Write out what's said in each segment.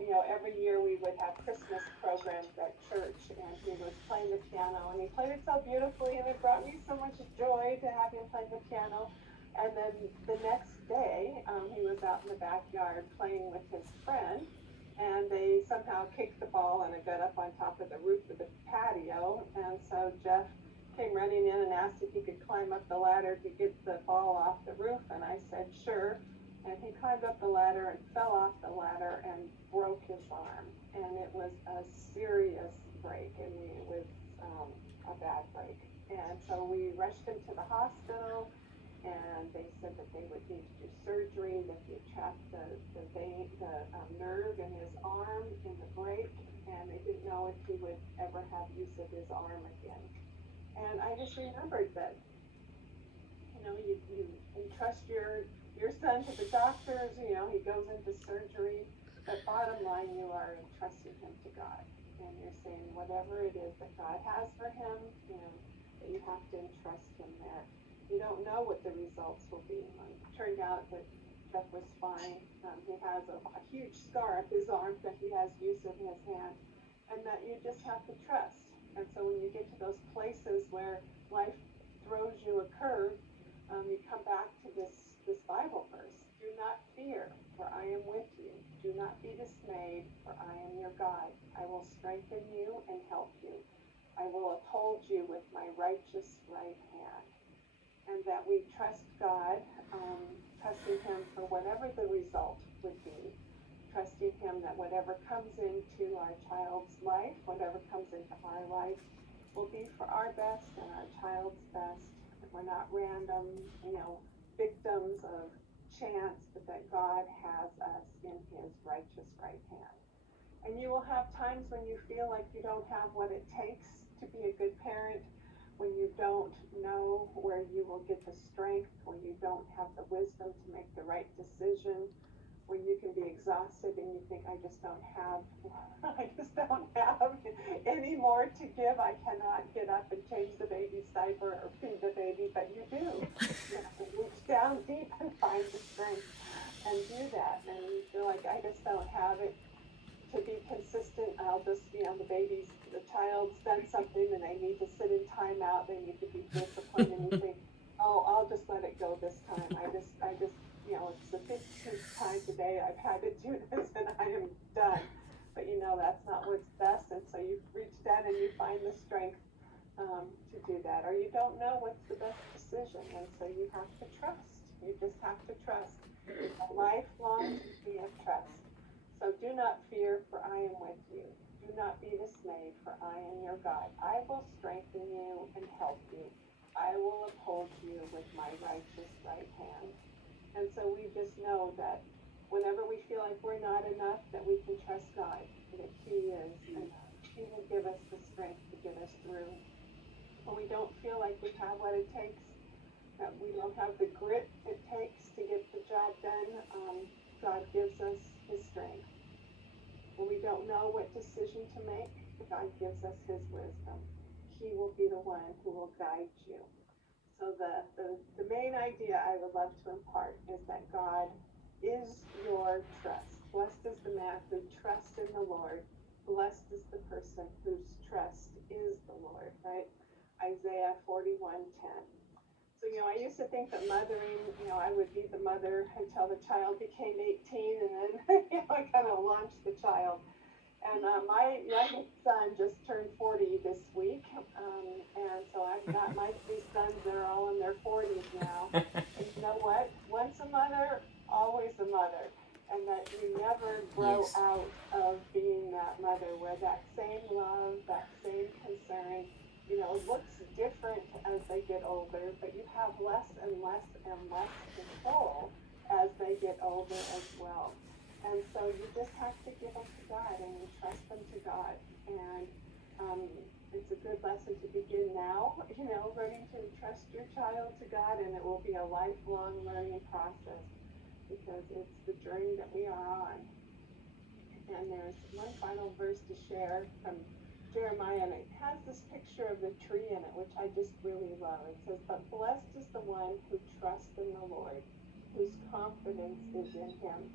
every year we would have Christmas programs at church, and he was playing the piano, and he played it so beautifully, and it brought me so much joy to have him play the piano. And then the next day, he was out in the backyard playing with his friend, and they somehow kicked the ball, and it got up on top of the roof of the patio. And so Jeff came running in and asked if he could climb up the ladder to get the ball off the roof, and I said sure. And he climbed up the ladder and fell off the ladder and broke his arm, and it was a serious break. I mean, it was a bad break. And so we rushed him to the hospital, and they said that they would need to do surgery, that he had trapped the vein, the nerve in his arm in the break, and they didn't know if he would ever have use of his arm again. And I just remembered that, you entrust your son to the doctors, he goes into surgery, but bottom line, you are entrusting him to God. And you're saying whatever it is that God has for him, that you have to entrust him there. You don't know what the results will be. It turned out that Jeff was fine. He has a huge scar up his arm, but he has use of his hand, and that you just have to trust. And so when you get to those places where life throws you a curve, you come back to this Bible verse. Do not fear, for I am with you. Do not be dismayed, for I am your God. I will strengthen you and help you. I will uphold you with my righteous right hand. And that we trust God, trusting him for whatever the result would be, trusting him that whatever comes into our child's life, whatever comes into our life, will be for our best and our child's best. That we're not random, victims of chance, but that God has us in his righteous right hand. And you will have times when you feel like you don't have what it takes to be a good parent, when you don't know where you will get the strength, when you don't have the wisdom to make the right decision, when you can be exhausted and you think, I just don't have any more to give. I cannot get up and change the baby's diaper or feed the baby, but you do. You have to reach down deep and find the strength and do that. And you feel like, I just don't have it to be consistent. I'll just, the child's done something and they need to sit in timeout. They need to be disciplined, and you think, oh, I'll just let it go this time. I just, it's the 15th time today I've had to do this and I am done. But that's not what's best. And so you reach down and you find the strength to do that. Or you don't know what's the best decision. And so you have to trust. You just have to trust. It's a lifelong journey of trust. So do not fear, for I am with you. Do not be dismayed, for I am your God. I will strengthen you and help you. I will uphold you with my righteous right hand. And so we just know that whenever we feel like we're not enough, that we can trust God, that he is enough. He will give us the strength to get us through. When we don't feel like we have what it takes, that we don't have the grit it takes to get the job done, God gives us his strength. When we don't know what decision to make, God gives us his wisdom. He will be the one who will guide you. So the main idea I would love to impart is that God is your trust. Blessed is the man who trusts in the Lord. Blessed is the person whose trust is the Lord, right? Isaiah 41:10. So, I used to think that mothering, I would be the mother until the child became 18, and then, I kind of launched the child. And my youngest son just turned 40 this week, and so I've got my three sons that are all in their 40s now. And you know what? Once a mother, always a mother. And that you never grow out of being that mother, where that same love, that same concern, looks different as they get older, but you have less and less and less control as they get older as well. And so you just have to give them to God and entrust them to God. And it's a good lesson to begin now, learning to entrust your child to God, and it will be a lifelong learning process because it's the journey that we are on. And there's one final verse to share from Jeremiah, and it has this picture of the tree in it, which I just really love. It says, but blessed is the one who trusts in the Lord, whose confidence is in him.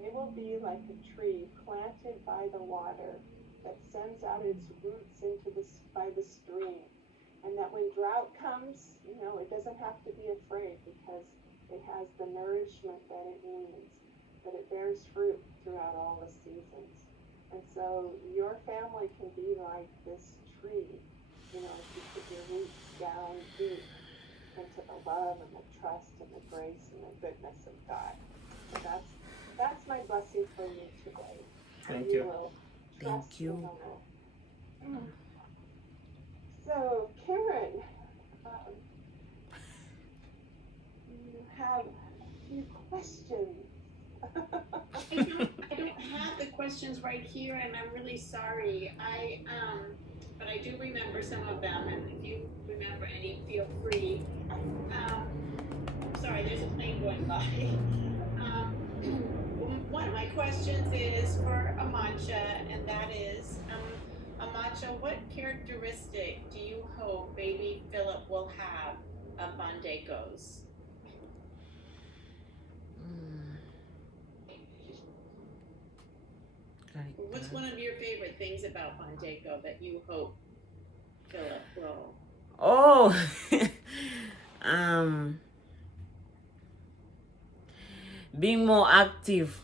They will be like a tree planted by the water that sends out its roots into by the stream. And that when drought comes, it doesn't have to be afraid because it has the nourishment that it needs, that it bears fruit throughout all the seasons. And so your family can be like this tree, if you put your roots down deep into the love and the trust and the grace and the goodness of God. So that's my blessing for you today. Thank you. Will Thank trust in you. the Lord. So, Karen, you have a few questions. I don't have the questions right here, and I'm really sorry. But I do remember some of them, and if you remember any, feel free. Sorry, there's a plane going by. One of my questions is for Amacha, and that is, Amacha, what characteristic do you hope baby Philip will have of Bandeko's? What's one of your favorite things about Bandeko that you hope Philip will? Oh, being more active.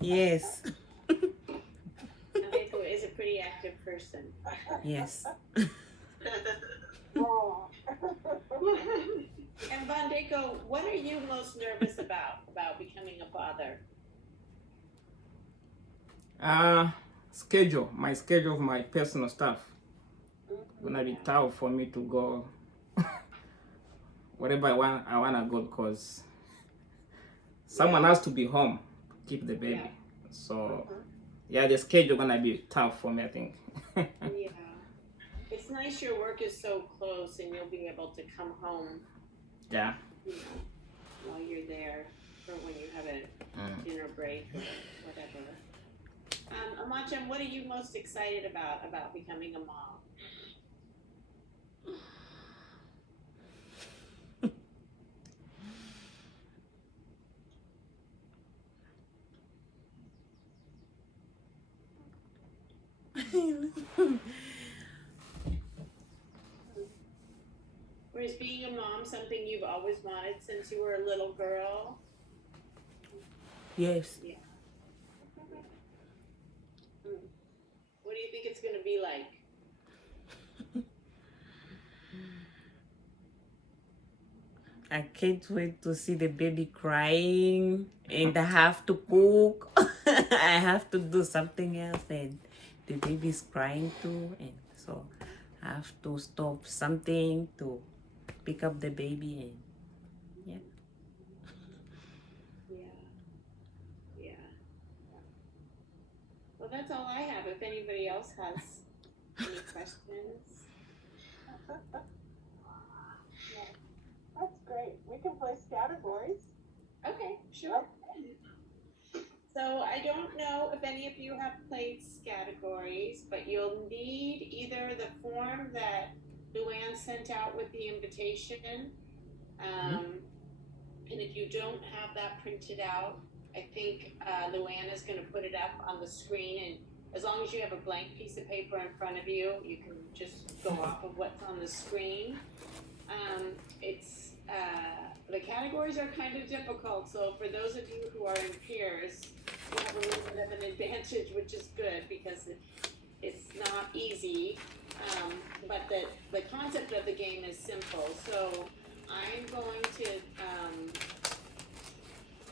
Yes. Bandeko is a pretty active person. Yes. And Bandeko, what are you most nervous about becoming a father? Schedule, my schedule of my personal stuff. Gonna be tough for me to go wherever I wanna go because someone has to be home to keep the baby. Yeah. So yeah, the schedule gonna be tough for me, I think. Yeah. It's nice your work is so close and you'll be able to come home. Yeah. While you're there, or when you have a dinner break or whatever. Amacha, what are you most excited about becoming a mom? Or is being a mom something you've always wanted since you were a little girl? Yes. Yeah. What do you think it's going to be like? I can't wait to see the baby crying, and I have to cook. I have to do something else, and the baby's crying too, and so I have to stop something to pick up the baby, and Yeah. Well, that's all I have. If anybody else has any questions. That's great. We can play categories. Okay, sure. So I don't know if any of you have played categories, but you'll need either the form that Luann sent out with the invitation. And if you don't have that printed out, I think Luann is going to put it up on the screen. And as long as you have a blank piece of paper in front of you, you can just go off of what's on the screen. The categories are kind of difficult, so for those of you who are in peers, you have a little bit of an advantage, which is good because it's not easy. But the concept of the game is simple. So I'm going to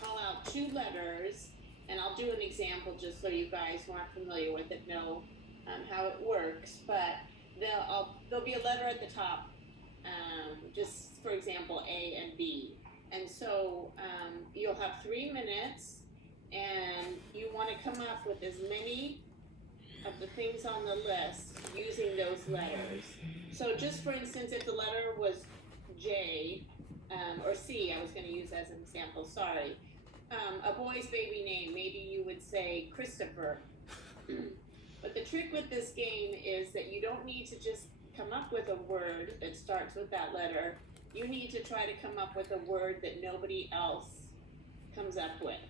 call out two letters, and I'll do an example just so you guys who aren't familiar with it know how it works. But there'll be a letter at the top. Just for example, A and B. And so you'll have 3 minutes, and you want to come up with as many of the things on the list using those letters. So just for instance, if the letter was J, or C, I was going to use as an example, sorry. A boy's baby name, maybe you would say Christopher. But the trick with this game is that you don't need to just come up with a word that starts with that letter. You need to try to come up with a word that nobody else comes up with.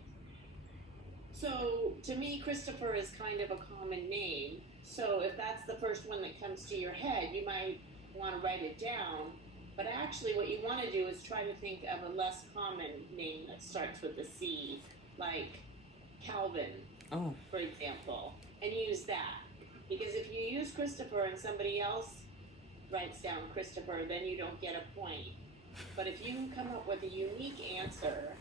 So to me, Christopher is kind of a common name. So if that's the first one that comes to your head, you might want to write it down. But actually what you want to do is try to think of a less common name that starts with a C, like Calvin, for example, and use that. Because if you use Christopher and somebody else writes down Christopher, then you don't get a point. But if you come up with a unique answer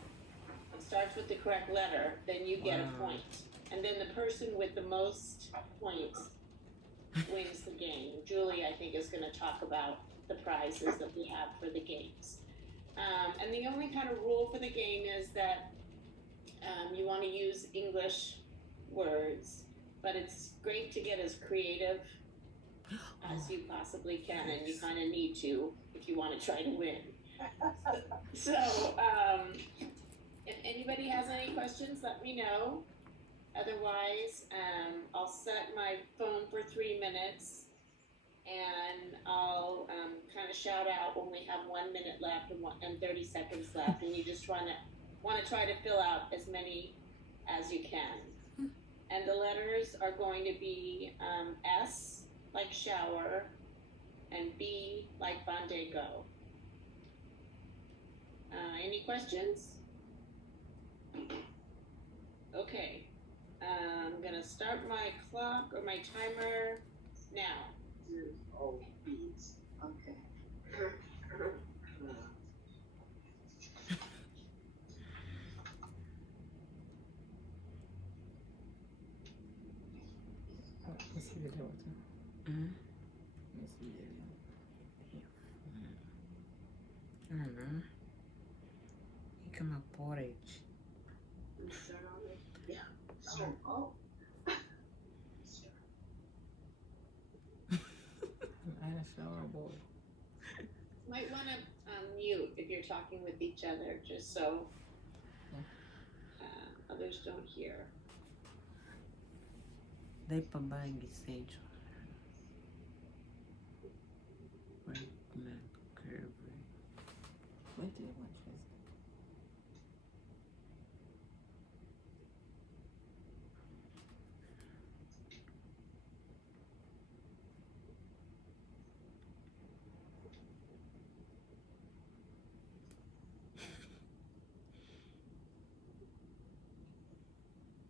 that starts with the correct letter, then you get a point. And then the person with the most points wins the game. Julie, I think, is going to talk about the prizes that we have for the games. And the only kind of rule for the game is that you want to use English words, but it's great to get as creative as you possibly can, and you kind of need to if you want to try to win. So, if anybody has any questions, let me know. Otherwise, I'll set my phone for 3 minutes, and I'll kind of shout out when we have 1 minute left and 30 seconds left, and you just want to try to fill out as many as you can. And the letters are going to be S like shower and B like Bandego. Any questions? Okay. I'm gonna start my clock or my timer now. Oh, beats. Okay. I don't know. Make him a porridge. Yeah. Oh. Might want to mute if you're talking with each other, just so others don't hear. Dai pra bang sage. Right, man, curve. Wait till you watch this.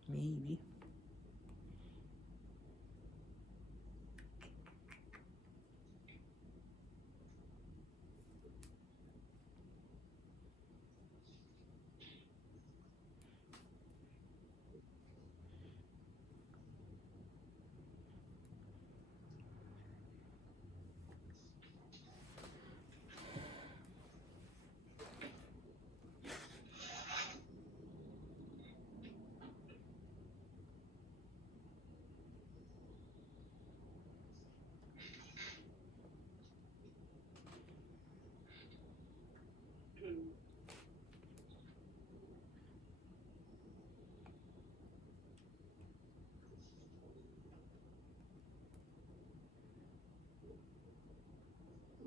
Maybe.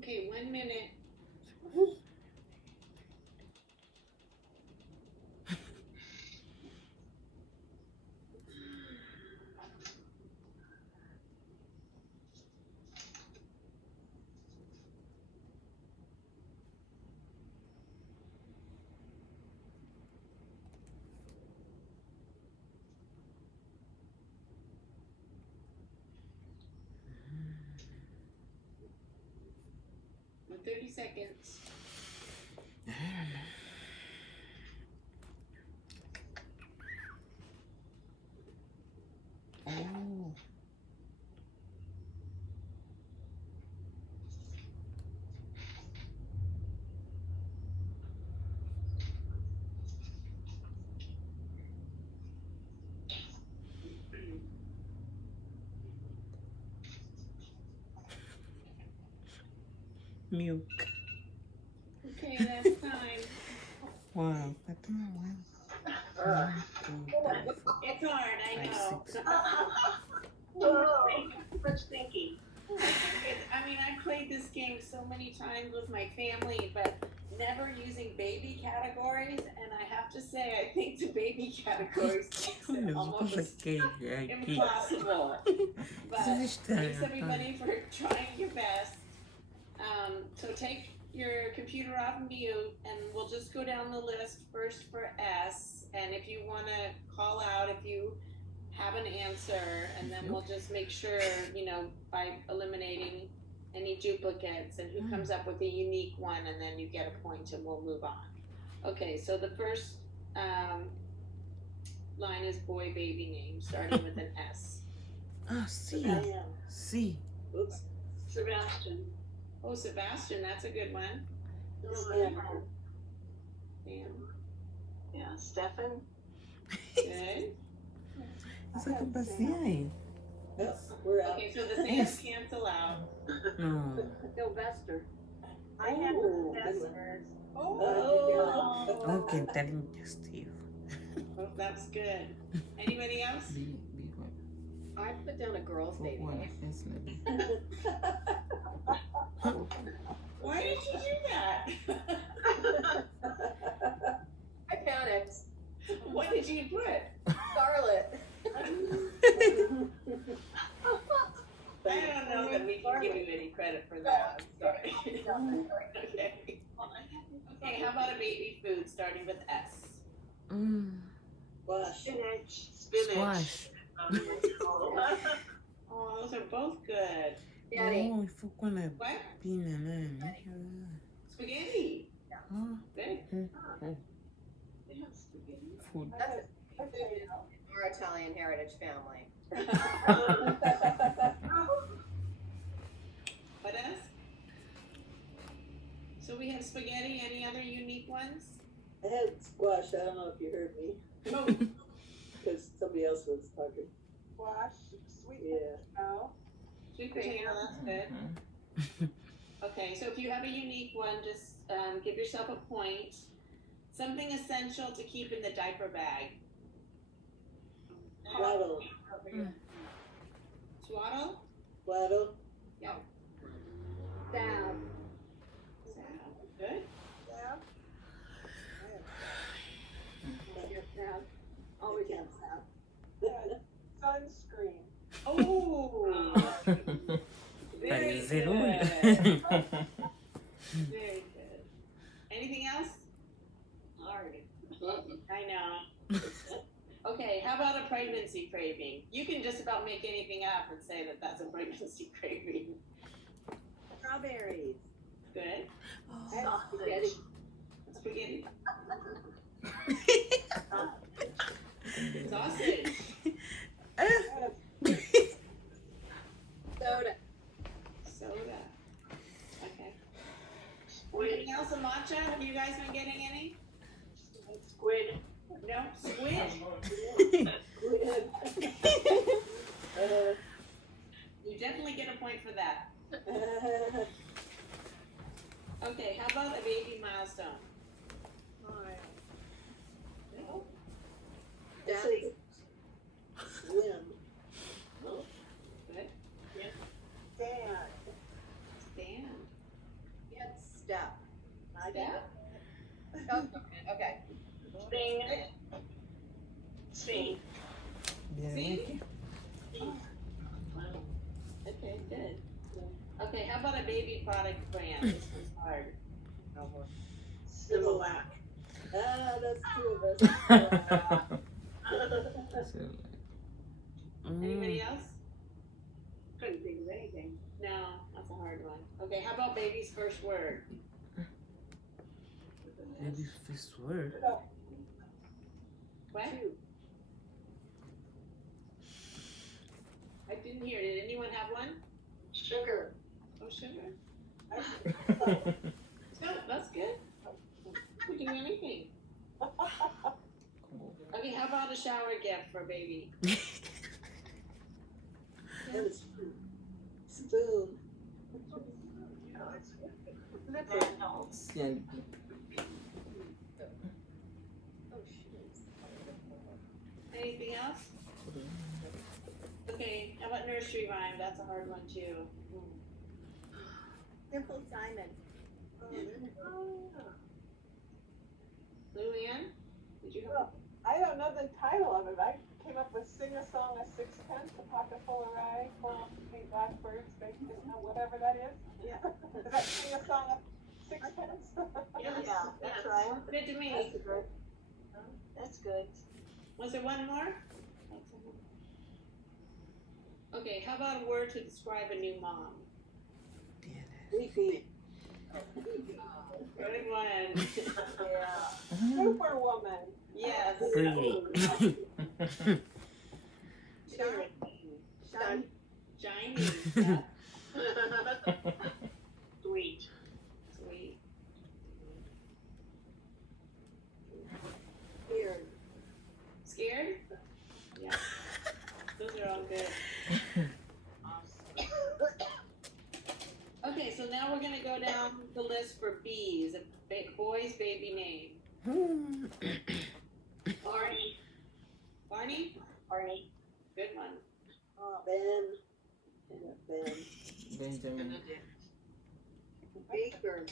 Okay, 1 minute. With 30 seconds. Oh. Milk. Okay, that's time. Wow. I don't know why. 1, 2, 3, 4, It's hard, I 5, know. 6. Oh, much thinking. I mean, I played this game so so many times with my family, but never using baby categories. And I have to say, I think the baby categories makes it almost impossible. But thanks everybody for trying your best. So take your computer off mute, and we'll just go down the list first for S. And if you want to call out if you have an answer, and then we'll just make sure, by eliminating any duplicates and who comes up with a unique one, and then you get a point and we'll move on. Okay, so the first line is boy baby name, starting with an S. Ah, C. C. Oops. Sebastian. Oh, Sebastian, that's a good one. Stefan. Dan. Yeah, Stefan. Good. Essa capacidade. We're out. Okay, so the things cancel out. No. Sylvester. I had Sylvester. Oh, que talento, Steve. Oh, that's good. Anybody else? B what? I put down a girl's For baby what? name. Yes, maybe. Why did you do that? I panicked. What did you put? Scarlet. I don't know that we can give you any credit for that. I'm sorry. Okay. Okay, how about a baby food starting with S? Spinach. Squash. Oh, those are both good. Daddy. Oh, il faut qu'on la What? pine là. Spaghetti. Oh, Good. Food. That's our Italian heritage family. What else? So we have spaghetti. Any other unique ones? I had squash. I don't know if you heard me Oh, because somebody else was talking. Squash, sweet Yeah. potato. sweet potato. That's good. Okay, so if you have a unique one, just give yourself a point. Something essential to keep in the diaper bag. Waddle. Swaddle? Waddle. Yeah. Dab. Good. Dab. Dab. Always have dab. Sunscreen. Oh, very Zero. good. Very good. Anything else? Alright. I know. Okay, how about a pregnancy craving? You can just about make anything up and say that that's a pregnancy craving. Strawberries. Good. Spaghetti. Spaghetti. Sausage. Soda. Soda. Okay. Anything else, Amacha? Have you guys been getting any? Squid. No? Squid? You definitely get a point for that. Okay, how about a baby milestone? No? Say swim. Good. Stand. Stand. Step. Step. Okay. Sing. Sing. See? Okay, good. Okay, how about a baby product brand? This one's hard. Similac. Ah, that's two of us. Anybody else? Couldn't think of anything. No, that's a hard one. Okay, how about baby's first word? Maybe first word. What? I didn't hear. Did anyone have one? Sugar. Oh, sugar. No, that's good. We can do anything. Okay, how about a shower gift for baby? That is spoon. That helps. Anything else? Okay, how about nursery rhyme? That's a hard one too. Simple Simon. Luann, did you have? Well, I don't know the title of it. I came up with Sing a Song of Sixpence, a pocket full of rye, full of sweet blackbirds, baked in whatever that is. Yeah. Is that Sing a Song of Sixpence? Yeah, that's right. Good to me. That's good. That's good. Was there one more? Okay, how about a word to describe a new mom? Sleepy. Good one. Yeah. Superwoman. Yes. Pretty. Shine. Shiny. Yeah. Sweet. Sweet. Weird. Scared? Yeah. Those are all good. Okay, so now we're gonna go down the list for B's. A boy's baby name. Barney. Barney? Barney. Good one. Ben. Ben. Benjamin. Baker.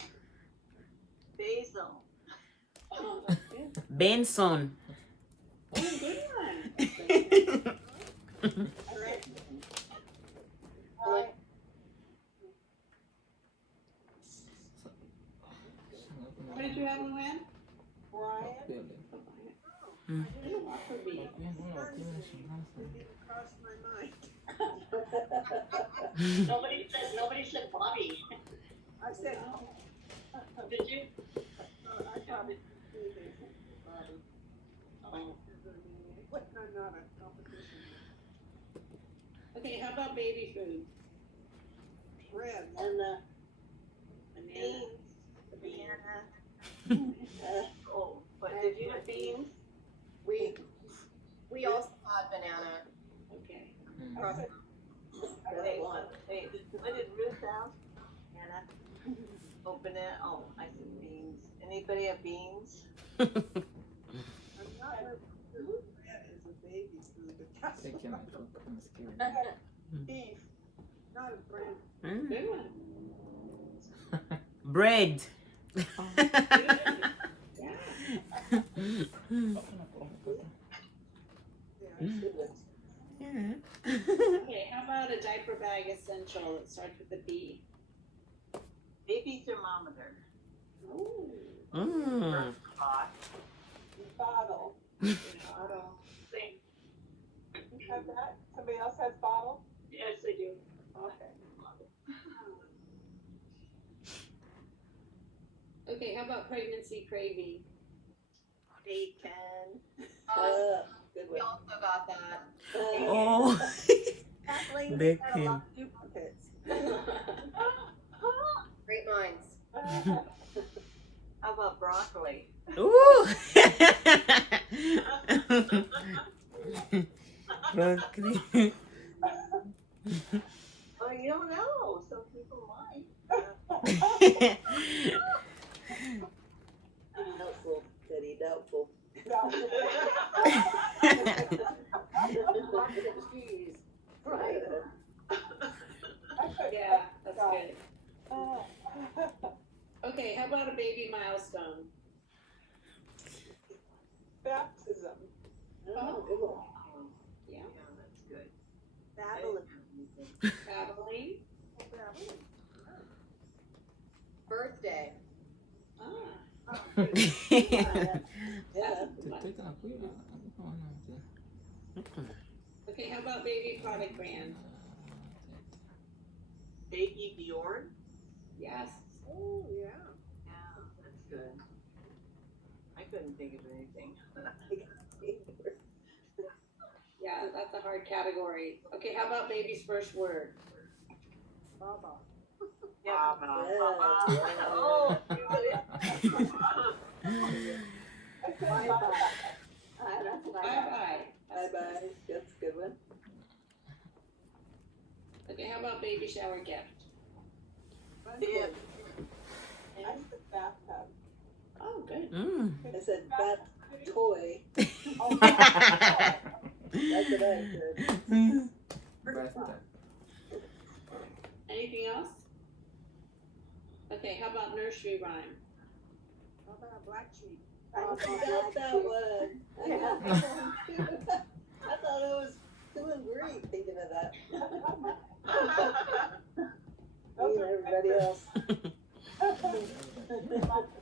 Basil. Oh, that's good. Benson. Oh, good one. Right. What did you have, Luann? Brian. Mm. I didn't want for B. Crossed my mind. Nobody said Bobby. I said, Did you? I probably What? I'm not a competition. Okay, how about baby food? Red. Banana. Banana. Oh, but did you have beans? We also had banana. Okay. Wait, what did Ruth have? Anna. Open it. Oh, I said beans. Anybody have beans? I'm not sure bread is a baby food, but that's They can cook. I'm scared. Beef. not a bread. Good one. Bread. Yeah. Okay, how about a diaper bag essential that starts with a B? Baby thermometer. Ooh. Mm. Bottle. Bottle. Same. You have that? Somebody else has bottle? Yes, I do. Okay. Okay, how about pregnancy craving? Bacon. Good We one. also got that. Oh. Kathleen had a Bacon. lot of duplicates. Great minds. How about broccoli? Ooh. Broccoli. Oh, you don't know. Some people might. Doubtful, Betty, doubtful. Cheese. Right. Yeah, that's good. Okay, how about a baby milestone? Baptism. Oh, good one. Yeah. Yeah, that's good. Babbling. Birthday. Ah. Yeah. Okay, how about baby product brand? Baby Bjorn? Yes. Oh, yeah. Yeah, that's good. I couldn't think of anything. Yeah, that's a hard category. Okay, how about baby's first word? Baba. Yeah, Baba. Oh, I said bye. Bye-bye. bye-bye. That's a good one. Okay, how about baby shower gift? Yeah. I said bathtub. Oh, good. Mm. I said bat toy. Oh, That's what I said. Birthday. Anything else? Okay, how about nursery rhyme? How about a black sheep? I Oh, got I got that one. I got that one too. I thought I was doing great thinking of that. Me and everybody else.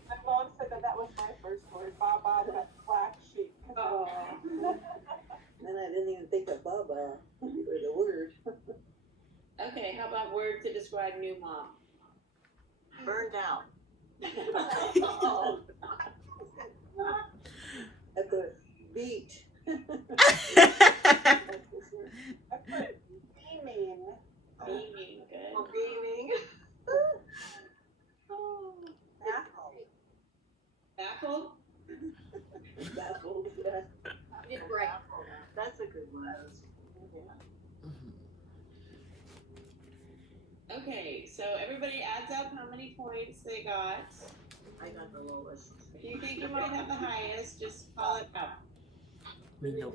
My mom said that was my first word, Baba, the black sheep. Oh. And I didn't even think of Baba for the word. Okay, how about word to describe new mom? Burned out. At the beach. Beaming. Beaming, good. Oh, beaming. Baffled? Baffled, yeah. Did great. That's a good one. Okay, so everybody adds up how many points they got. I got the lowest. If you think you might have the highest, just call it up. Me no.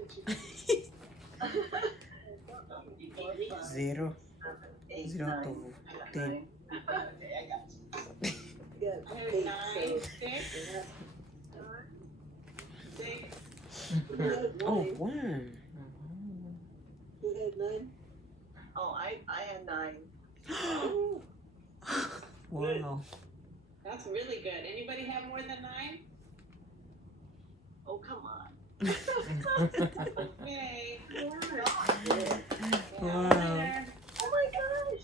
0. 0 to 10. Yeah, I heard 8, 9, so 6, yeah. 6. Who had Oh, 9? 1. Who had 9? Oh, I had 9. Wow. That's really good. Anybody have more than 9? Oh, come on. Yay. Wow. Oh my gosh.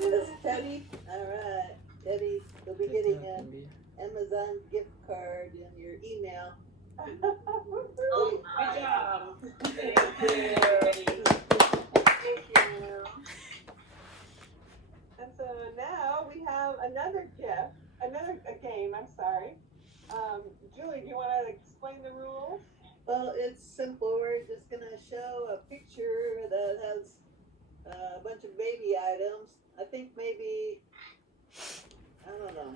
That's Teddy. All right. Teddy, you'll be getting an Amazon gift card in your email. Oh, good job. Thank you. And so now we have another gift, a game, I'm sorry. Julie, do you want to explain the rules? Well, it's simple. We're just going to show a picture that has a bunch of baby items. I think maybe, I don't know.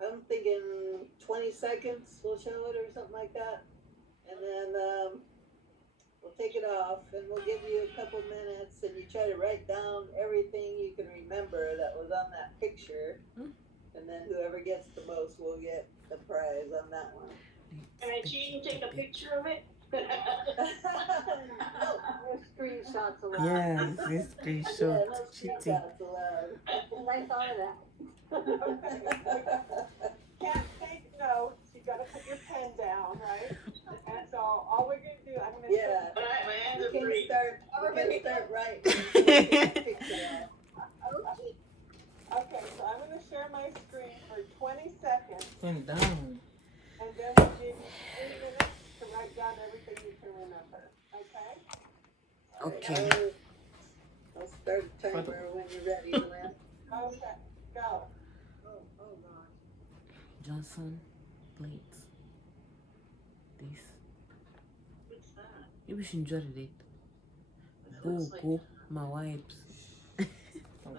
I'm thinking 20 seconds we'll show it or something like that. And then we'll take it off and we'll give you a couple minutes and you try to write down everything you can remember that was on that picture. And then whoever gets the most will get the prize on that one. Can I cheat and take a picture of it? No, no screenshots allowed. Yeah, this Yeah, screenshot. no Cheating. screenshots allowed. I thought of that. Can't take notes. You got to put your pen down, right? And so all we're going to do, I'm going to Yeah. My hands You are can free. start right. Take a picture off. Okay, so I'm going to share my screen for 20 seconds, Turn down. and then we'll give you 3 minutes to write down everything you can remember. Okay? Okay. I'll start a timer when you're ready, Luann. Okay, go. Oh God. Johnson plates. This. What's that? You wish enjoyed it. It looks like Go, my wipes. Oh,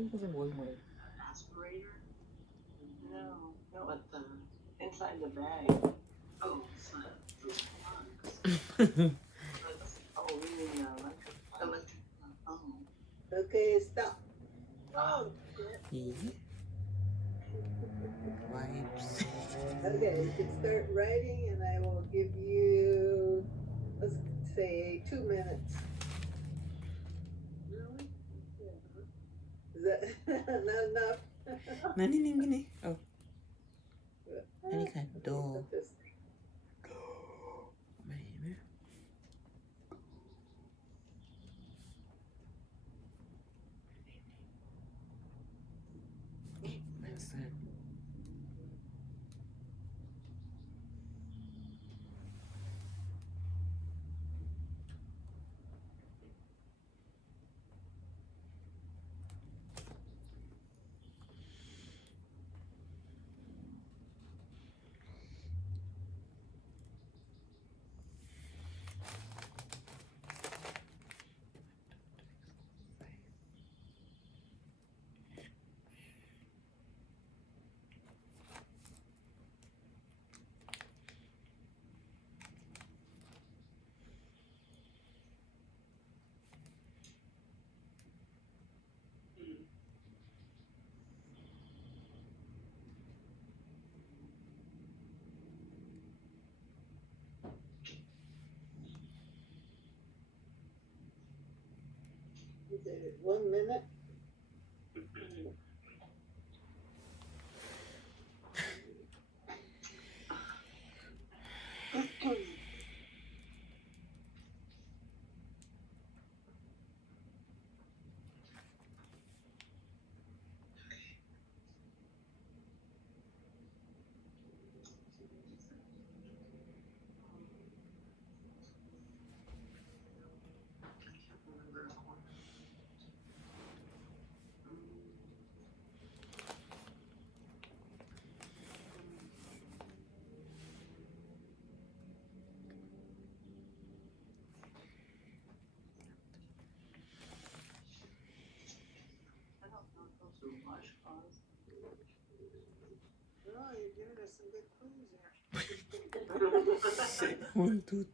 it doesn't work, Mary. aspirator? No, at the inside the bag. Oh, it's not those plugs. Oh, you mean electric plug. Oh. Okay, stop. Oh. Yeah. Wipes. Okay, you can start writing and I will give you, let's say, 2 minutes. Really? Is that not enough? Nani ningine? Oh. Nani ka do? Just Maybe. My son. Is it 1 minute? Oh, you're giving us some good clues here. 1, 2,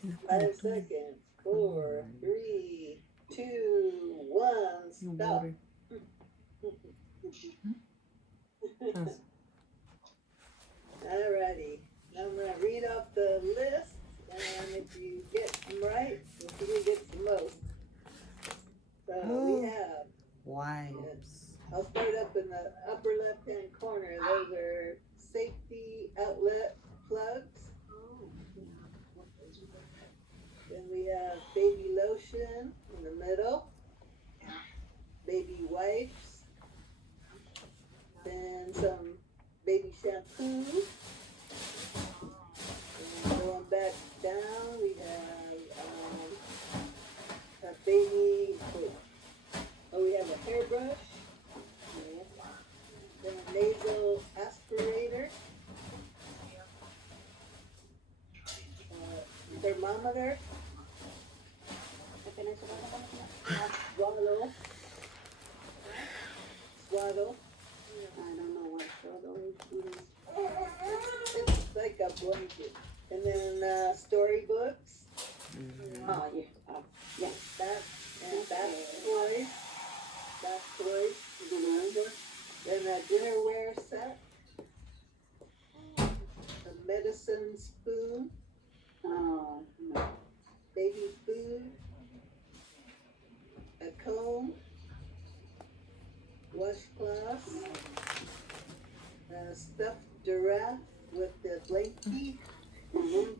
3. 5 seconds. 4, 3, 2, 1. Stop. Alrighty. Now I'm going to read off the list, and if you get them right, we'll see who gets the most. So we have, Wipes. I'll start up in the upper left-hand corner. Those are safety outlet plugs. Then we have baby lotion in the middle. Baby wipes. Then some baby shampoo. And going back down, we have a baby, we have a hairbrush. Then a nasal aspirator. Thermometer. Swaddle. I don't know what swaddle is. It's like a blanket. And then storybooks. Oh, yeah. Bath toys. Bath toys. Then a dinnerware set. A medicine spoon. Oh, no. Baby food. A comb. Washcloths. A stuffed giraffe with the blankie. And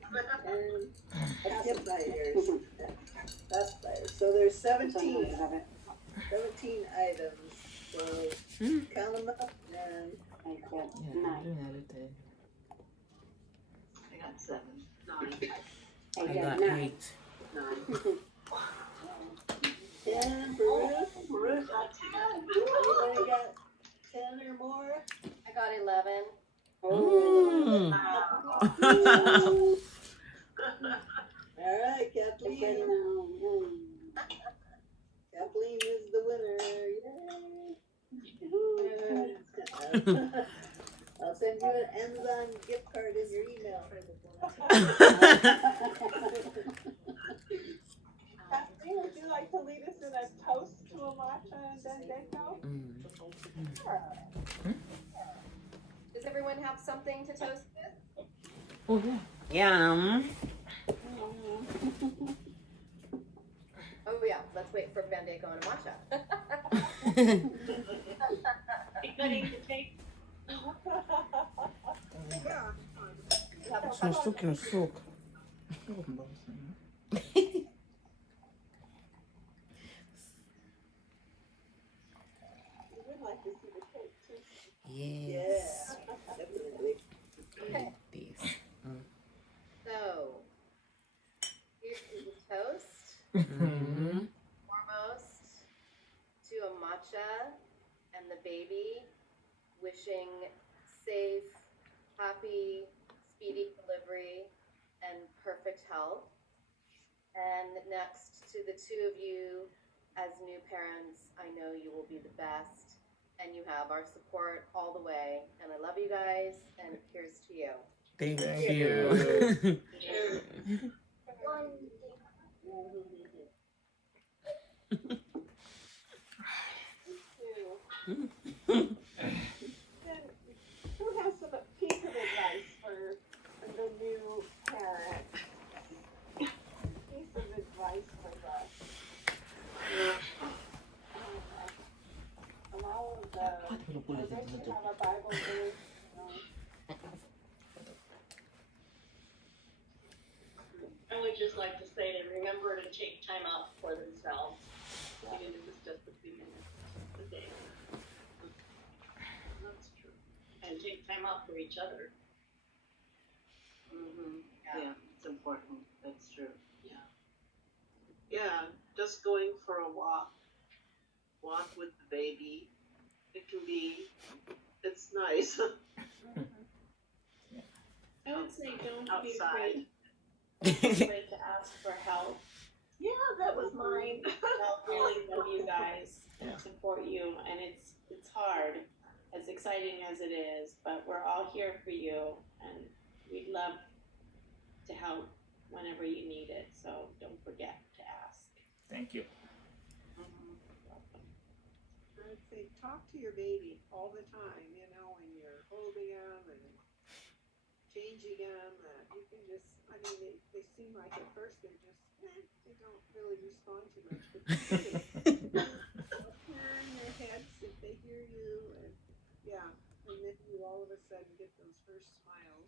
pacifiers. Pacifiers. So there's 17 items. So count them up and I got Yeah, 9. doing everything. I got 7. I got 9. 8. 10 for Ruth. Ruth got 10. Anybody got 10 or more? I got 11. Mm. All right, Kathleen. Kathleen is the winner. Yay. I'll send you an Amazon gift card in your email. Kathleen, would you like to lead us in a toast to Amacha and Bendeko? Does everyone have something to toast with? Oh yeah. Yum. Oh yeah, let's wait for Bandeko and Amacha. Some suco no suco. We would like to see the cake too. Yes. Definitely. This. So, here's the toast. Mm-hmm. Foremost to Amacha and the baby, wishing safe, happy, speedy delivery, and perfect health. And next to the two of you, as new parents, I know you will be the best, and you have our support all the way. And I love you guys, and here's to you. Thank Thank you. Then, who has some piece of advice for the new parent? Piece of advice for us. remember to take time out for themselves, even if it's just a few minutes a day. That's true. And take time out for each other. Yeah, it's important. That's true. Yeah, just going for a walk with the baby. It's nice. I would say don't be Outside. afraid to ask for help. Yeah, that was mine. I really love you guys and support you, and it's hard, as exciting as it is, but we're all here for you, and we'd love to help whenever you need it. So don't forget to ask. Thank you. I'd say talk to your baby all the time, you know, when you're holding them and changing them. You can just, I mean, they seem like at first they're just, they don't really respond to much, but they'll turn their heads if they hear you, and and then you all of a sudden get those first smiles,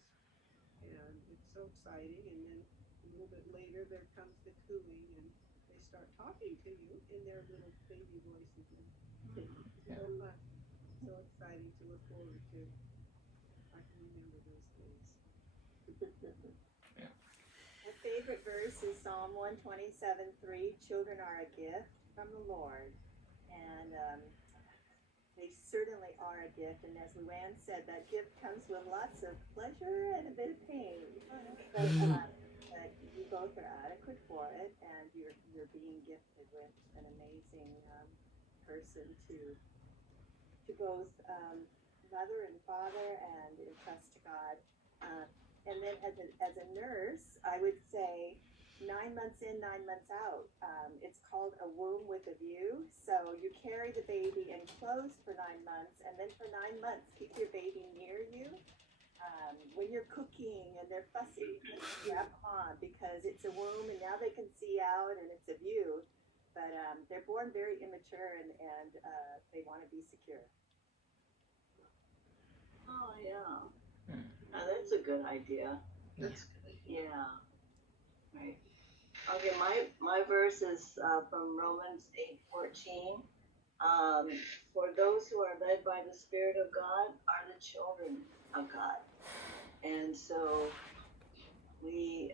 and it's so exciting, and then a little bit later there comes the cooing, and they start talking to you in their little baby voices. So fun, so exciting to look forward to. I can remember those days. My favorite verse is Psalm 127:3. Children are a gift from the Lord, and they certainly are a gift. And as Luann said, that gift comes with lots of pleasure and a bit of pain. But you both are adequate for it, and you're being gifted with an amazing person to both mother and father, and entrust to God. And then as a nurse, I would say 9 months in, 9 months out. It's called a womb with a view. So you carry the baby enclosed for 9 months, and then for 9 months, keep your baby near you. When you're cooking and they're fussy, strap them on, because it's a womb and now they can see out and it's a view. But they're born very immature, and they want to be secure. Oh, yeah. That's a good idea. That's good. Yeah. Right. Okay, my verse is from Romans 8:14. For those who are led by the Spirit of God are the children of God. And so we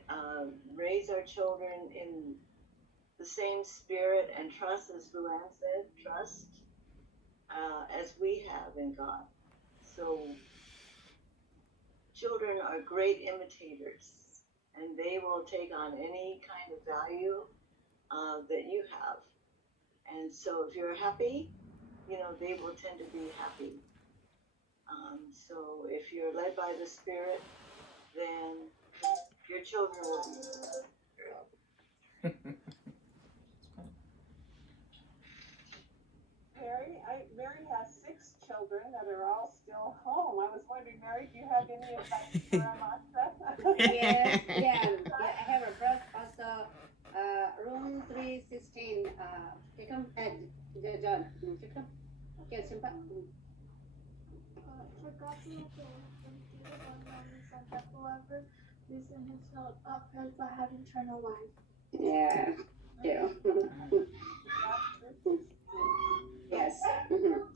raise our children in the same spirit and trust, as Luann said, trust as we have in God. So children are great imitators, and they will take on any kind of value that you have. And so if you're happy, they will tend to be happy. So if you're led by the Spirit, then your children will be. Mary has 6 children that are all still home. I was wondering, Mary, do you have any advice for Amacha? Yes, I have a brother also, room 316, John, okay, simple. For God to have completed one moment, and that whoever lives in his soul upheld by having eternal life. Yeah, yeah. Yes. You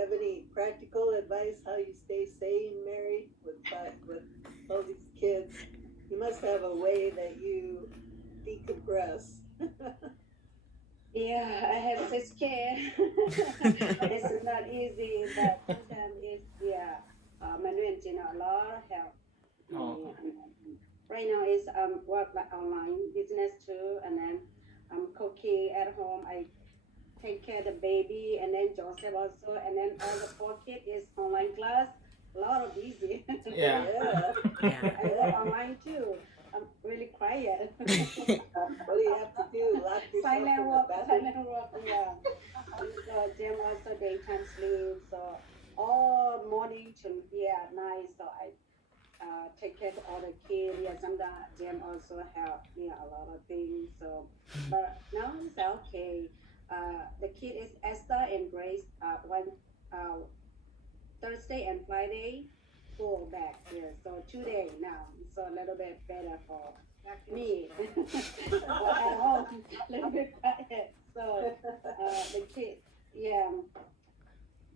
have any practical advice how you stay sane, Mary, with all these kids? You must have a way that you decompress. Yeah, I have 6 kids. This is not easy, but sometimes it's, Manuel, a lot of help. Right now is work like online business too, and then I'm cooking at home. I take care of the baby, and then Joseph also, and then all the 4 kids is online class. A lot of busy. Yeah. I work online too. I'm really quiet. What do you have to do? Lock yourself Silent work, yeah. So Jim also daytime sleep. So all morning to night. So I take care of all the kids. Yeah, sometimes Jim also help me a lot of things. So, but now it's okay. The kid is Esther and Grace. Thursday and Friday, school back here. So 2 days now. So a little bit better for me. Well, at home, a little bit quiet. So the kid, yeah.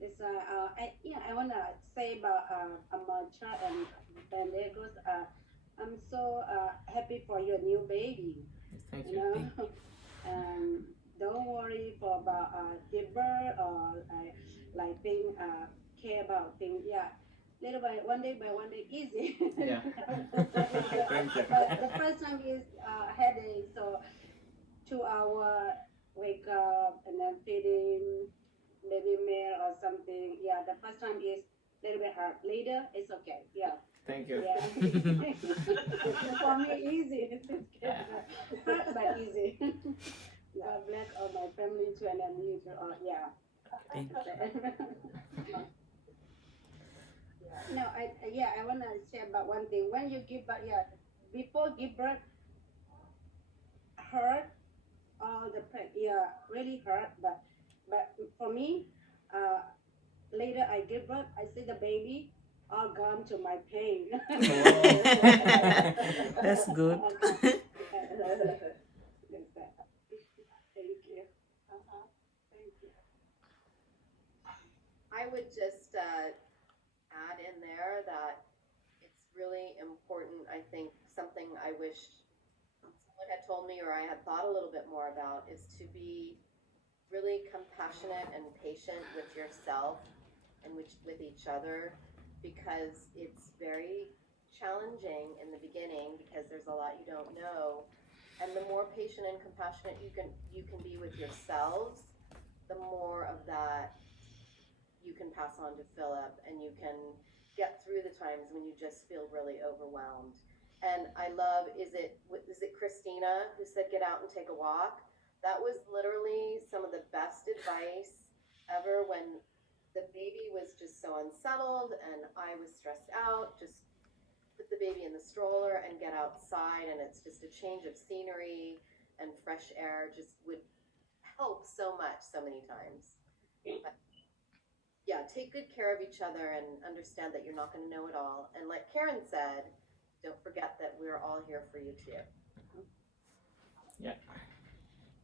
It's I wanna say about Amacha and then there goes I'm so happy for your new baby. Thank You you. know, don't worry for about give birth or like thing care about things. Yeah, little by one day easy. Yeah. Thank you. But the first time is headache, so 2 hour wake up and then feeding maybe meal or something. Yeah, the first time is little bit hard. Later it's okay. Yeah. Thank you. Yeah. For me easy. This is good. Hard but easy. God bless all my family too and then you too. Yeah. Thank No, I wanna share about one thing. When you give birth, yeah, before give birth hurt all the yeah, really hurt, but for me, later I give birth, I see the baby all gone to my pain. That's good. Thank you. Thank you. I would just add in there that it's really important. I think something I wish someone had told me or I had thought a little bit more about is to be really compassionate and patient with yourself and with each other, because it's very challenging in the beginning because there's a lot you don't know. And the more patient and compassionate you can be with yourselves, the more of that you can pass on to Philip, and you can get through the times when you just feel really overwhelmed. And I love, is it Christina who said get out and take a walk? That was literally some of the best advice ever when the baby was just so unsettled and I was stressed out. Just put the baby in the stroller and get outside, and it's just a change of scenery and fresh air just would help so much, so many times. But yeah, take good care of each other and understand that you're not going to know it all. And like Karen said, don't forget that we're all here for you too. Yeah.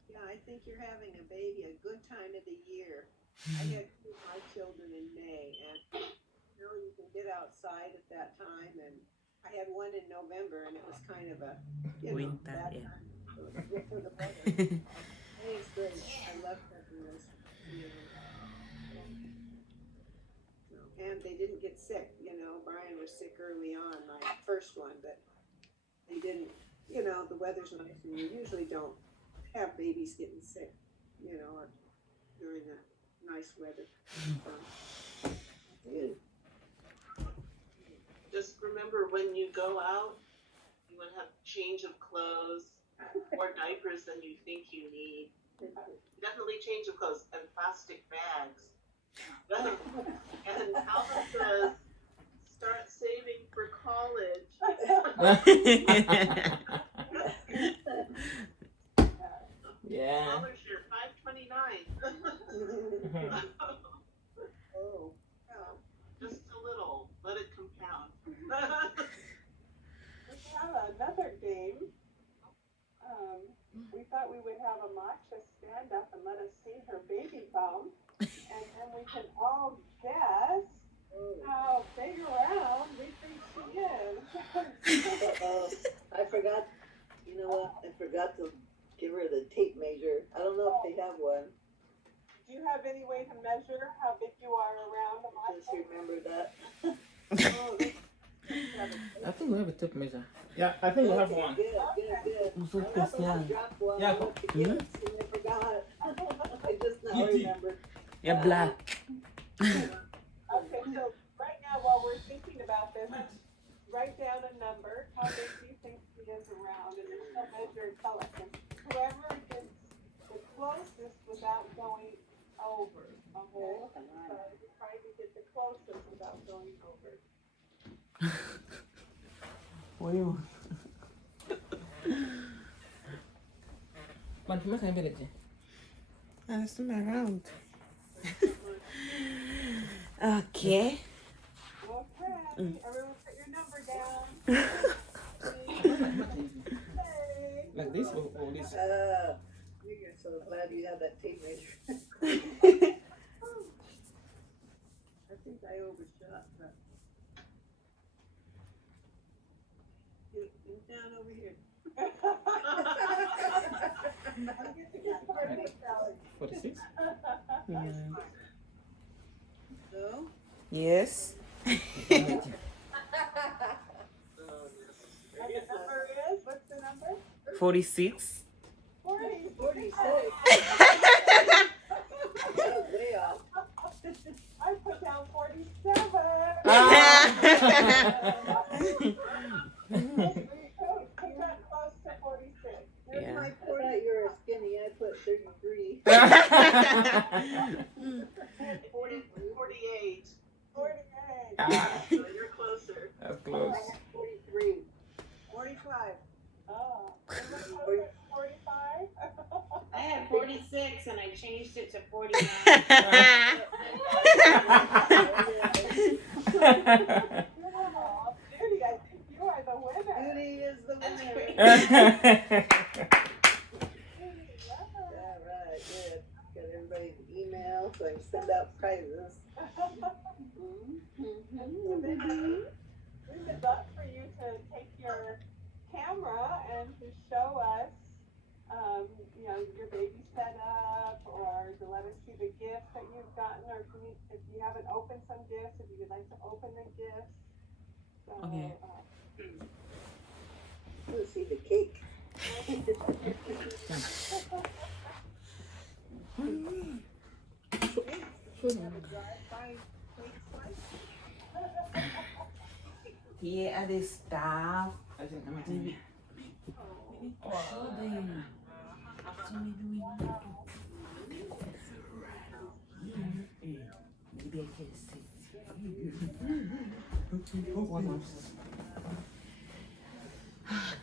Yeah, I think you're having a baby a good time of the year. I had two of my children in May, and you know, you can get outside at that time. And I had one in November, and it was kind of a Winter, bad yeah. time for the weather. It's great. I love having those. You know. And they didn't get sick. You know, Brian was sick early on, my first one, but they didn't. You know, the weather's nice, and you usually don't have babies getting sick, you know, or during the nice weather. Just remember, when you go out, you want to have change of clothes, more diapers than you think you need. Definitely change of clothes and plastic bags. And Alvin says, start saving for college. Yeah. Scholarship, $529. Oh, just a little. Let it compound. We have another game. We thought we would have Amacha stand up and let us see her baby bump, and then we can all guess how big around we think she is. I forgot. You know what? I forgot to give her the tape measure. I don't know if they have one. Do you have any way to measure how big you are around, Amacha? Just remember that. I think we have a tape measure. Yeah, I think we have one. Good. Yeah. I forgot. I just now remembered. Yeah, black. Okay, so right now while we're thinking about this, write down a number. How big do you think she is around? And then she'll measure and tell us. And whoever gets the closest without going over. Okay? Trying to get the closest without going over. What do you want? It's not around. Okay. Okay, everyone put your number down. Okay. Like this or this? You're so glad you have that tape measure. I think I overshot, but. Get down over here. 46? So? Yes. And the number is, what's the number? 46. 46. Way off. I put down 47. I got close to 46. There's my 40. I thought you were skinny. I put 33. 48. 48. So you're closer. That's close. 43. 45. Oh. 45? I had 46 and I changed it to 49. Oh, Judy, I think you are the winner. Judy is the winner. All right, good. Got everybody's email so I can send out prizes. We would love for you to take your camera and to show us, your baby setup, or to let us see the gifts that you've gotten, or if you haven't opened some gifts, if you would like to open the gifts. So, Okay. Let's see the cake. Here are the stuff.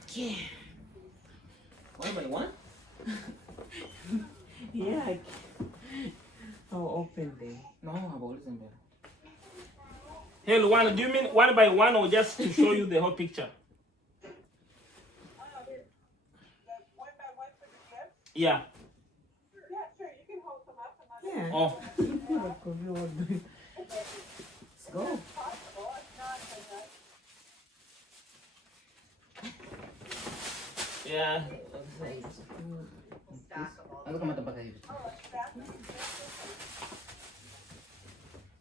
Okay. One by one? Yeah. I'll open them. No, I've always been there. Hey, Luana, do you mean one by one or just to show you the whole picture? One by one for the gifts? Yeah. Yeah, sure. You can hold them up and Yeah. Oh. Let's go. possible. If not, then Yeah. Stackable.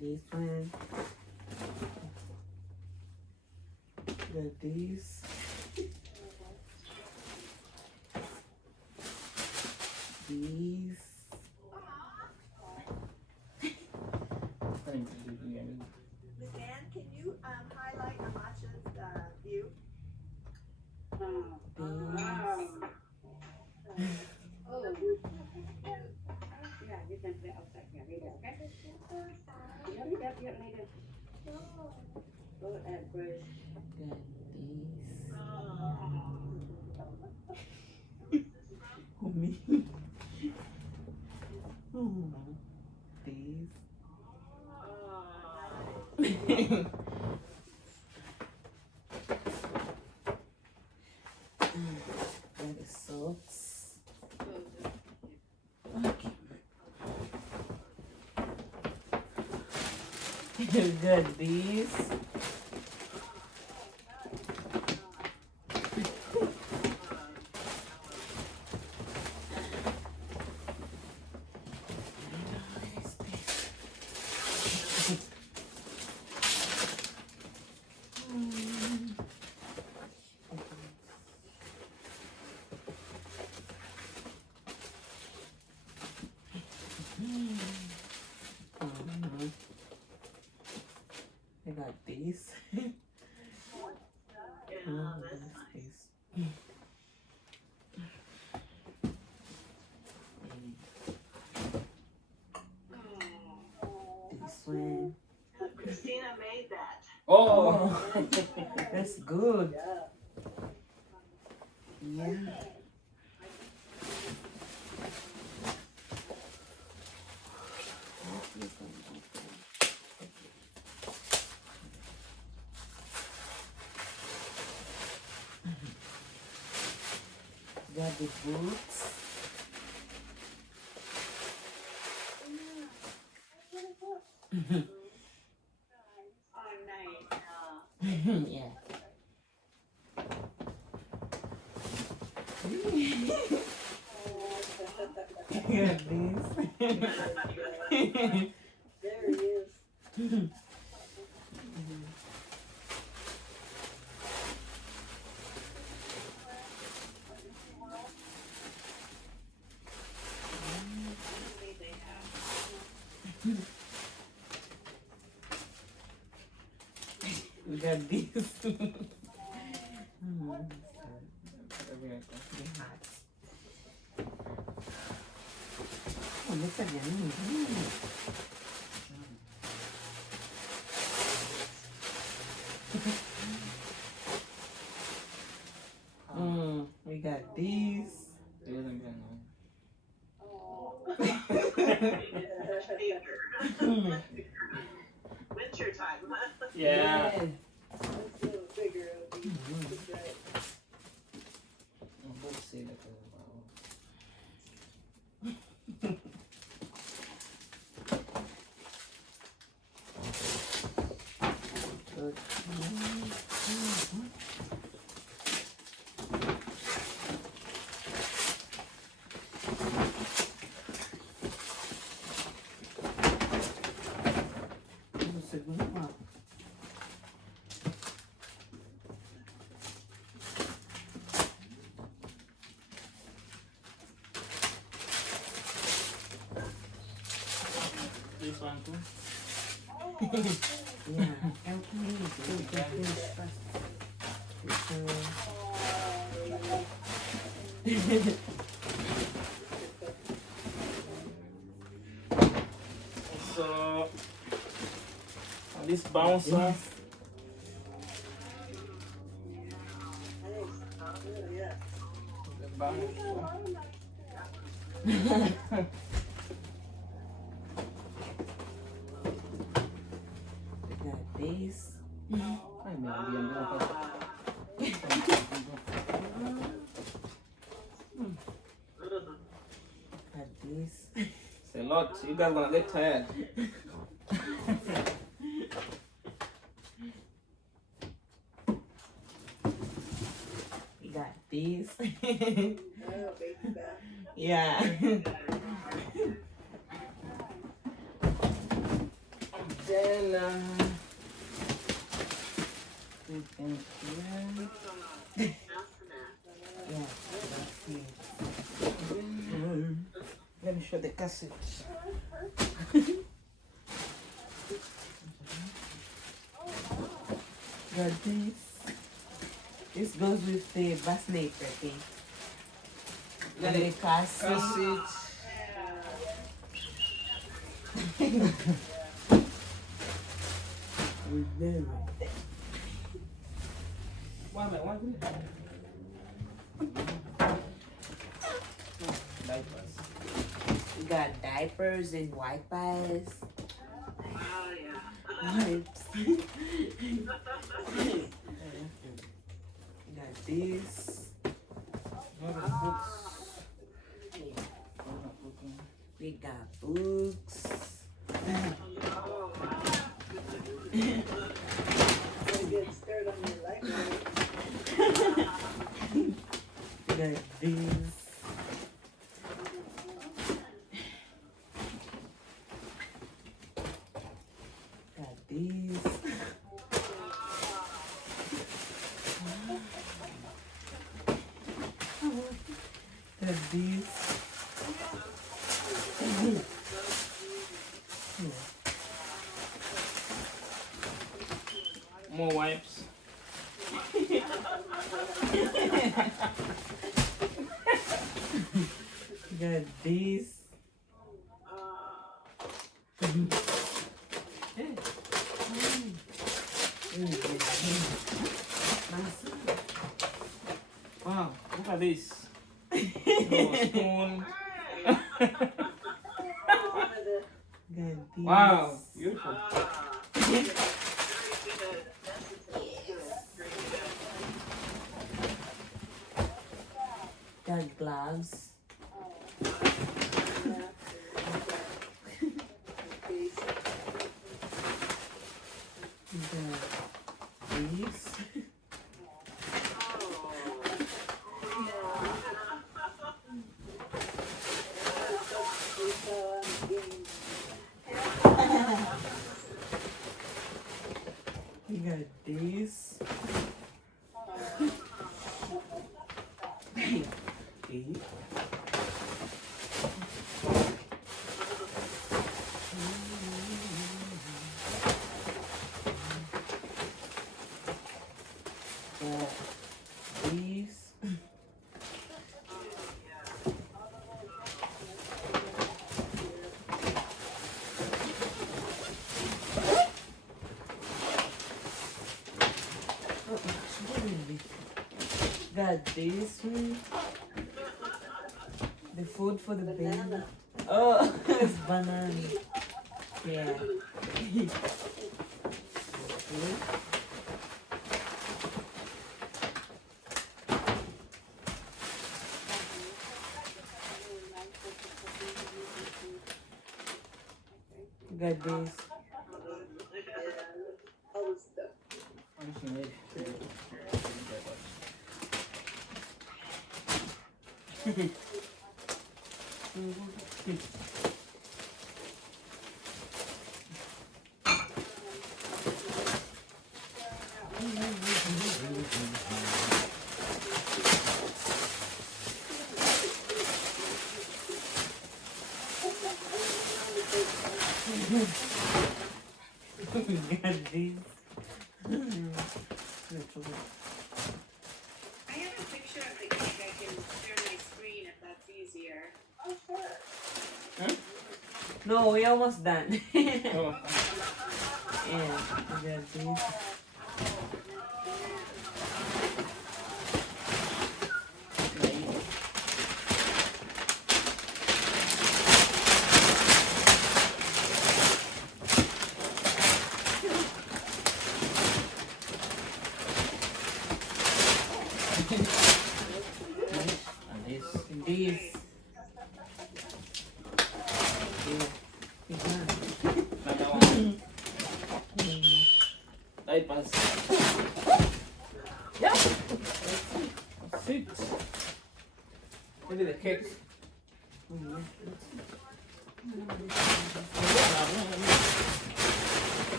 This one. Got this. These. Lizanne, can you highlight Amacha's view? Oh. Yeah, you can play outside here later, okay? Yep, later. Go ahead, Grace. Got these. Oh, me. Oh, these. Got the socks. Okay. Got these. I got these. Yeah, that's nice. This one. Christina made that. Oh. That's good. Yeah. Got the boots. Oh, nice. Yeah. Got this. There he is. We got this. Oh, look at we got these. Winter time. Yeah. That's a little bigger of these. That's right. This one too. Yeah, everything is good. So this bouncer. Nice. Oh, yeah. The bouncer. We got this. Got this. It's a lot. You guys gonna get tired. We got this. Oh, baby back. Yeah. Then Yeah, that's it. let me show the cassette. Got this. This goes with the bassinet, I think. Got And a the cassette. cassette. With them. One minute. Diapers. We got diapers and wipers. Oh, yeah. Wipes. Got this. We got books. Oh, wow. So get started on your library. Got this. Got this. Got this. More wipes. Got this. Wow, look at this. Little spoon. Got this. Wow, beautiful. Very good. That's good. Very good. Got got gloves. These. You got these. These. These. Got this one. The food for the baby. Oh, it's banana. Yeah. Got this. Got this. I have a picture of the cake I can share my screen if that's easier. Oh, sure. Huh? No, we almost done. Oh. Yeah, we got this. And this. This. Number one. Diapers. Yeah. That's it. Maybe the cake.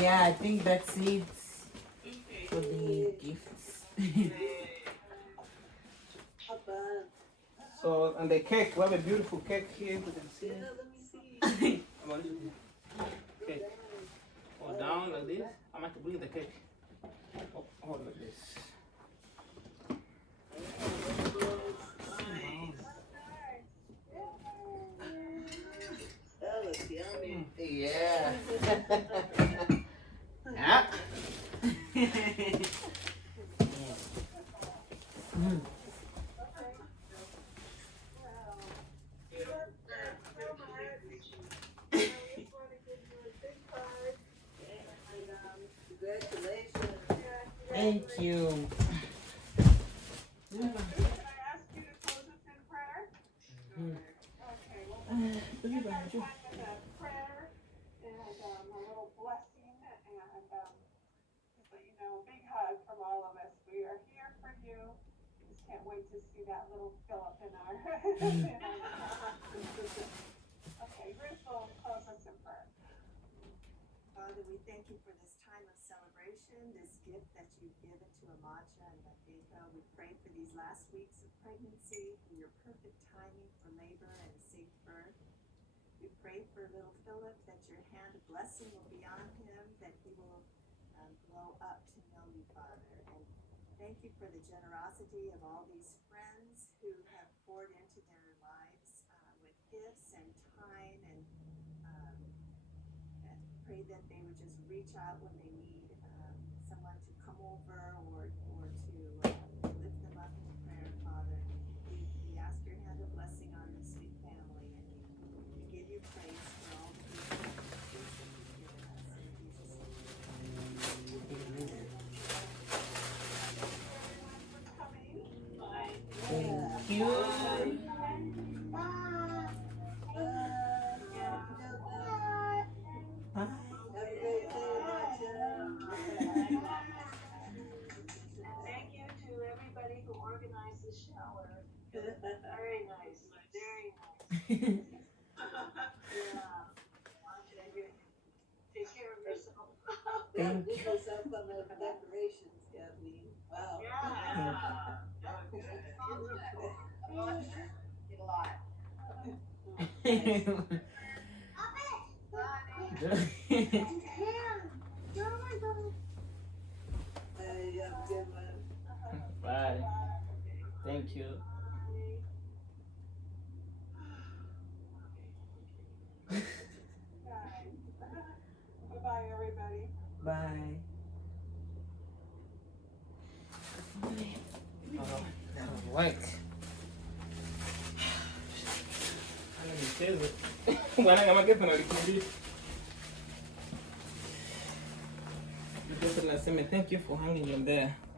Yeah, I think that's it for the gifts. So, and the cake, we have a beautiful cake here. You can see it. I want you to cake. Hold down like this. I might bring the cake. Oh, hold like this. That looks yummy. Yeah. Yeah. Congratulations. Thank you. Can I ask you to close us in prayer? Okay, well, end our time with a prayer and a little blessing and just let you know, a big hug from all of us. We are here for you. Just can't wait to see that little Philip in our. Okay, Ruth will close us in prayer. Father, we thank you for this time of celebration, this gift that you've given to Amacha and Mateka. We pray for these last weeks of pregnancy, for your perfect timing for labor and safe birth. We pray for little Philip that your hand of blessing will be on him, that he will grow up to know you, Father. And thank you for the generosity of all these friends who have poured into their lives with gifts and time and pray that they would just reach out when they need someone to come over or to lift them up in prayer, Father. We ask your hand of blessing on this sweet family, and we give you praise for all the gifts that you've given us. In Jesus' name. Amen. you. Bye. Have a great day, Amacha. Thank you to everybody who organized the shower. Very nice, very nice. Yeah. Amacha, you take care of yourself. Thank Did yourself on those decorations, Kathleen. Wow. Yeah. That was good. Did a lot. You have a good one. Bye. Thank you. Bye-bye, everybody. Bye. Oh, that'll work. Bwana kama kepo na likimbia. Because nasema thank you for hanging in there.